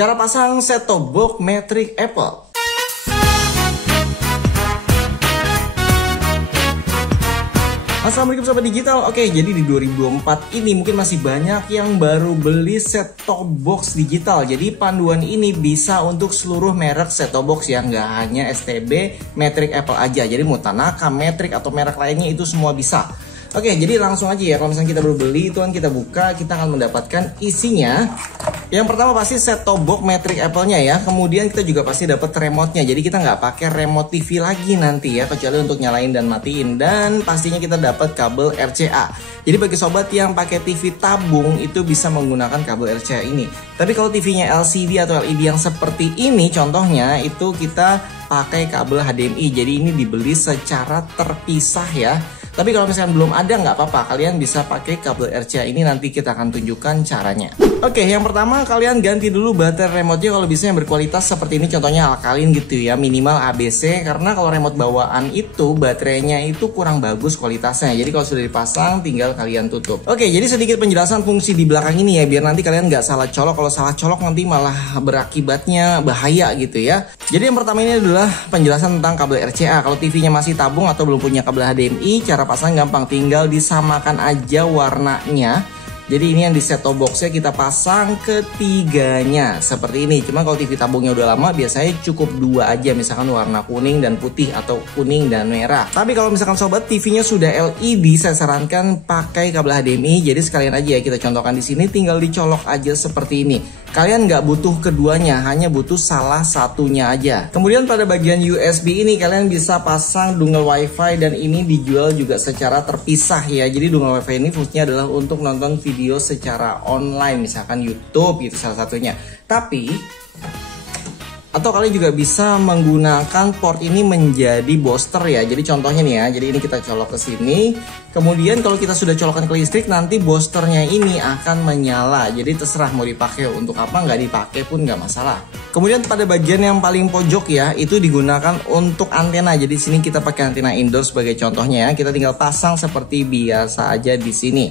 Cara pasang set-top box Matrix Apple. Assalamualaikum sobat digital. Oke, jadi di 2024 ini mungkin masih banyak yang baru beli set-top box digital. Jadi panduan ini bisa untuk seluruh merek set-top box ya, nggak hanya STB, Matrix Apple aja. Jadi mau Tanaka, Matrix atau merek lainnya itu semua bisa. Oke, jadi langsung aja ya. Kalau misalnya kita baru beli, itu kan kita buka, kita akan mendapatkan isinya. Yang pertama pasti set-top box Matrix Apple-nya ya. Kemudian kita juga pasti dapat remote-nya. Jadi kita nggak pakai remote TV lagi nanti ya, kecuali untuk nyalain dan matiin. Dan pastinya kita dapat kabel RCA. Jadi bagi sobat yang pakai TV tabung itu bisa menggunakan kabel RCA ini. Tapi kalau TV-nya LCD atau LED yang seperti ini contohnya, itu kita pakai kabel HDMI. Jadi ini dibeli secara terpisah ya. Tapi kalau misalkan belum ada nggak apa-apa, kalian bisa pakai kabel RCA ini, nanti kita akan tunjukkan caranya. Oke, yang pertama kalian ganti dulu baterai remote-nya kalau bisa yang berkualitas seperti ini, contohnya alkalin gitu ya, minimal ABC, karena kalau remote bawaan itu baterainya itu kurang bagus kualitasnya. Jadi kalau sudah dipasang tinggal kalian tutup. Oke, jadi sedikit penjelasan fungsi di belakang ini ya, biar nanti kalian nggak salah colok. Kalau salah colok nanti malah berakibatnya bahaya gitu ya. Jadi yang pertama ini adalah penjelasan tentang kabel RCA. Kalau TV-nya masih tabung atau belum punya kabel HDMI, cara pasang gampang, tinggal disamakan aja warnanya. Jadi ini yang di set-top box-nya kita pasang ketiganya seperti ini. Cuma kalau TV tabungnya udah lama biasanya cukup dua aja, misalkan warna kuning dan putih atau kuning dan merah. Tapi kalau misalkan sobat TV-nya sudah LED, saya sarankan pakai kabel HDMI. Jadi sekalian aja ya kita contohkan di sini, tinggal dicolok aja seperti ini. Kalian nggak butuh keduanya, hanya butuh salah satunya aja. Kemudian pada bagian USB ini kalian bisa pasang dongle WiFi, dan ini dijual juga secara terpisah ya. Jadi dongle WiFi ini fungsinya adalah untuk nonton video secara online, misalkan YouTube gitu salah satunya. Atau kalian juga bisa menggunakan port ini menjadi booster ya. Jadi contohnya nih ya, jadi ini kita colok ke sini. Kemudian kalau kita sudah colokkan ke listrik, nanti boosternya ini akan menyala. Jadi terserah mau dipakai untuk apa, nggak dipakai pun nggak masalah. Kemudian pada bagian yang paling pojok ya, itu digunakan untuk antena. Jadi sini kita pakai antena indoor sebagai contohnya ya. Kita tinggal pasang seperti biasa aja di sini.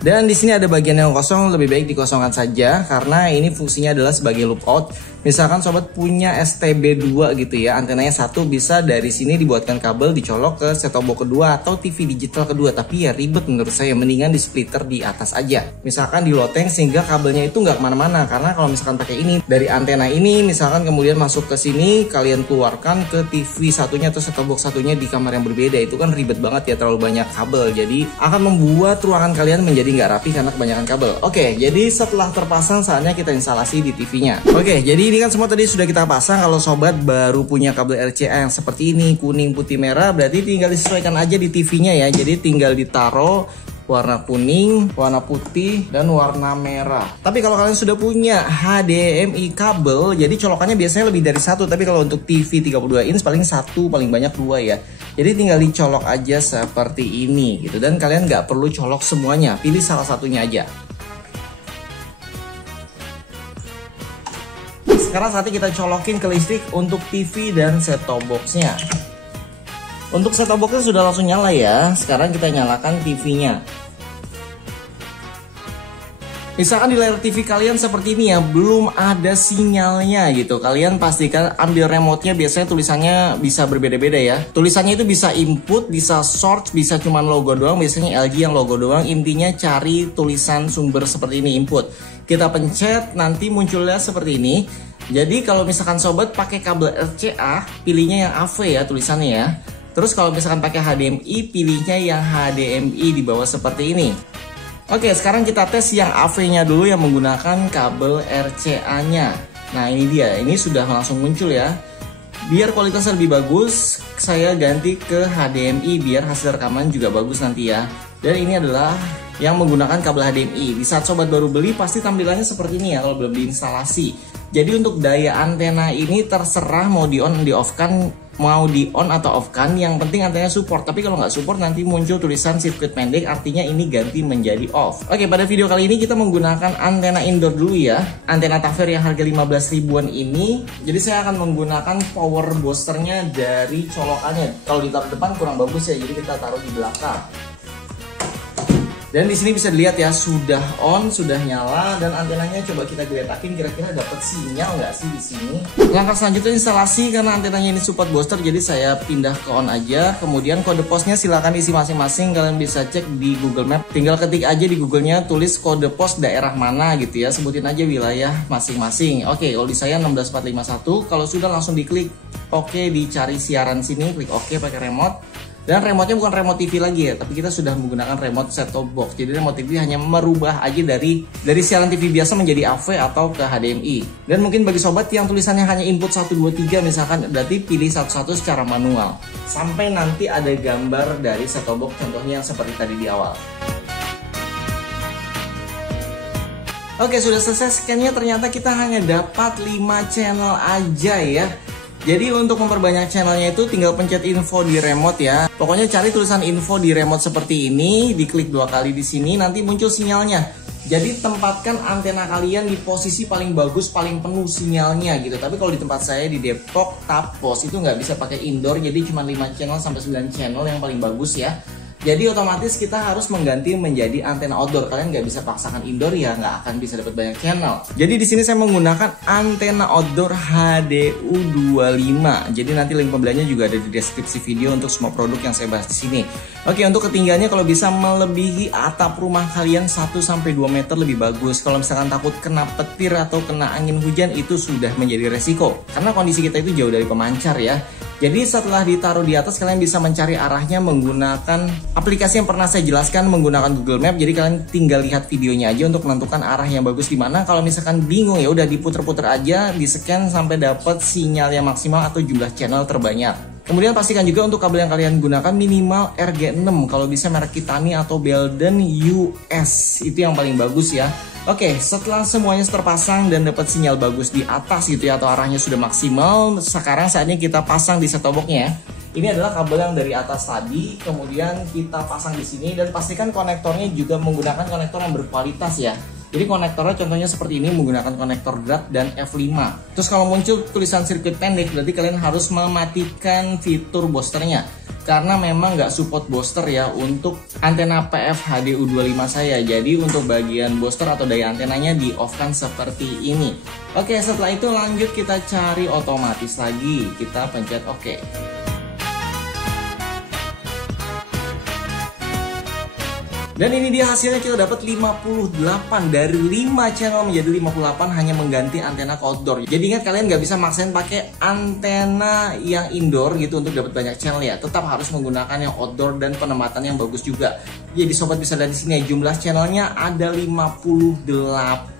Dan di sini ada bagian yang kosong, lebih baik dikosongkan saja karena ini fungsinya adalah sebagai loop out. Misalkan sobat punya STB2 gitu ya, antenanya satu, bisa dari sini dibuatkan kabel dicolok ke set-top box kedua atau TV digital kedua. Tapi ya ribet menurut saya, mendingan di splitter di atas aja. Misalkan di loteng sehingga kabelnya itu nggak kemana-mana. Karena kalau misalkan pakai ini dari antena ini, misalkan kemudian masuk ke sini, kalian keluarkan ke TV satunya atau set-top box satunya di kamar yang berbeda, itu kan ribet banget ya, terlalu banyak kabel. Jadi akan membuat ruangan kalian menjadi nggak rapi karena kebanyakan kabel. Oke, jadi setelah terpasang saatnya kita instalasi di TV-nya. Oke, jadi ini kan semua tadi sudah kita pasang. Kalau sobat baru punya kabel RCA yang seperti ini, kuning, putih, merah, berarti tinggal disesuaikan aja di TV-nya ya. Jadi tinggal ditaruh warna kuning, warna putih, dan warna merah. Tapi kalau kalian sudah punya HDMI kabel, jadi colokannya biasanya lebih dari satu. Tapi kalau untuk TV 32 inch paling satu, paling banyak dua ya. Jadi tinggal dicolok aja seperti ini gitu. Dan kalian nggak perlu colok semuanya, pilih salah satunya aja. Sekarang saatnya kita colokin ke listrik untuk TV dan set-top box-nya. Untuk set-top box-nya sudah langsung nyala ya. Sekarang kita nyalakan TV-nya. Misalkan di layar TV kalian seperti ini ya, belum ada sinyalnya gitu. Kalian pastikan ambil remote-nya, biasanya tulisannya bisa berbeda-beda ya. Tulisannya itu bisa input, bisa source, bisa cuman logo doang, biasanya LG yang logo doang. Intinya cari tulisan sumber seperti ini, input. Kita pencet, nanti munculnya seperti ini. Jadi kalau misalkan sobat pakai kabel RCA, pilihnya yang AV ya tulisannya ya. Terus kalau misalkan pakai HDMI, pilihnya yang HDMI di bawah seperti ini. Oke, sekarang kita tes yang AV-nya dulu yang menggunakan kabel RCA-nya. Nah ini dia, ini sudah langsung muncul ya. Biar kualitasnya lebih bagus, saya ganti ke HDMI biar hasil rekaman juga bagus nanti ya. Dan ini adalah yang menggunakan kabel HDMI. Di saat sobat baru beli pasti tampilannya seperti ini ya kalau belum diinstalasi. Jadi untuk daya antena ini terserah mau di on di off kan, mau di on atau off kan, yang penting antenanya support. Tapi kalau nggak support nanti muncul tulisan sirkuit pendek, artinya ini ganti menjadi off. Oke, pada video kali ini kita menggunakan antena indoor dulu ya, antena Taver yang harga 15 ribuan ini. Jadi saya akan menggunakan power boosternya dari colokannya. Kalau ditaruh depan kurang bagus ya, jadi kita taruh di belakang. Dan di sini bisa dilihat ya, sudah on, sudah nyala, dan antenanya coba kita geletakin kira-kira dapat sinyal nggak sih di sini. Langkah selanjutnya instalasi, karena antenanya ini support booster, jadi saya pindah ke on aja. Kemudian kode posnya silahkan isi masing-masing, kalian bisa cek di Google Map. Tinggal ketik aja di Google-nya, tulis kode pos daerah mana gitu ya, sebutin aja wilayah masing-masing. Oke, kalau di saya 16451, kalau sudah langsung diklik oke, dicari siaran sini, klik oke pakai remote. Dan remote-nya bukan remote TV lagi ya, tapi kita sudah menggunakan remote set-top box. Jadi remote TV hanya merubah aja dari siaran TV biasa menjadi AV atau ke HDMI. Dan mungkin bagi sobat yang tulisannya hanya input 1, 2, 3 misalkan, berarti pilih satu-satu secara manual. Sampai nanti ada gambar dari set-top box contohnya yang seperti tadi di awal. Oke, sudah selesai scan-nya, ternyata kita hanya dapat 5 channel aja ya. Jadi untuk memperbanyak channelnya itu tinggal pencet info di remote ya. Pokoknya cari tulisan info di remote seperti ini, diklik 2 kali di sini, nanti muncul sinyalnya. Jadi tempatkan antena kalian di posisi paling bagus, paling penuh sinyalnya gitu. Tapi kalau di tempat saya di Depok, Tapos itu nggak bisa pakai indoor, jadi cuma 5 channel sampai 9 channel yang paling bagus ya. Jadi otomatis kita harus mengganti menjadi antena outdoor. Kalian nggak bisa paksakan indoor ya, nggak akan bisa dapat banyak channel. Jadi di sini saya menggunakan antena outdoor HDU25. Jadi nanti link pembeliannya juga ada di deskripsi video untuk semua produk yang saya bahas di sini. Oke, untuk ketinggiannya kalau bisa melebihi atap rumah kalian 1-2 meter lebih bagus. Kalau misalkan takut kena petir atau kena angin hujan, itu sudah menjadi resiko. Karena kondisi kita itu jauh dari pemancar ya. Jadi setelah ditaruh di atas, kalian bisa mencari arahnya menggunakan aplikasi yang pernah saya jelaskan menggunakan Google Map. Jadi kalian tinggal lihat videonya aja untuk menentukan arah yang bagus di mana. Kalau misalkan bingung ya udah diputer-puter aja, di-scan sampai dapat sinyal yang maksimal atau jumlah channel terbanyak. Kemudian pastikan juga untuk kabel yang kalian gunakan minimal RG6, kalau bisa merek Kitani atau Belden US, itu yang paling bagus ya. Oke, setelah semuanya terpasang dan dapat sinyal bagus di atas gitu ya, atau arahnya sudah maksimal, sekarang saatnya kita pasang di set-top box-nya ya. Ini adalah kabel yang dari atas tadi, kemudian kita pasang di sini, dan pastikan konektornya juga menggunakan konektor yang berkualitas ya. Jadi konektornya contohnya seperti ini, menggunakan konektor drat dan F5. Terus kalau muncul tulisan sirkuit pendek, berarti kalian harus mematikan fitur boosternya. Karena memang nggak support booster ya untuk antena PF HDU25 saya. Jadi untuk bagian booster atau daya antenanya di off kan seperti ini. Oke, setelah itu lanjut kita cari otomatis lagi. Kita pencet oke. Dan ini dia hasilnya, kita dapat 58 dari 5 channel menjadi 58 hanya mengganti antena ke outdoor. Jadi ingat, kalian nggak bisa maksain pakai antena yang indoor gitu untuk dapat banyak channel ya. Tetap harus menggunakan yang outdoor dan penempatan yang bagus juga. Jadi sobat bisa lihat di sini jumlah channelnya ada 58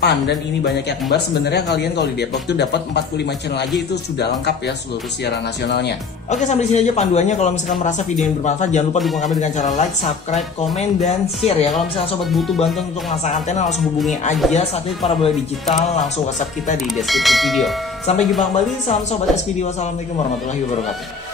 dan ini banyak yang kembar. Sebenarnya kalian kalau di Depok tuh dapat 45 channel aja itu sudah lengkap ya seluruh siaran nasionalnya. Oke, sampai sini aja panduannya. Kalau misalkan merasa video ini bermanfaat, jangan lupa dukung kami dengan cara like, subscribe, komen, dan share ya. Kalau misalnya sobat butuh bantuan untuk memasang antena, langsung hubungi aja saat ini Parabola Digital, langsung WhatsApp kita di deskripsi video. Sampai jumpa kembali, salam sobat SPD, wassalamualaikum warahmatullahi wabarakatuh.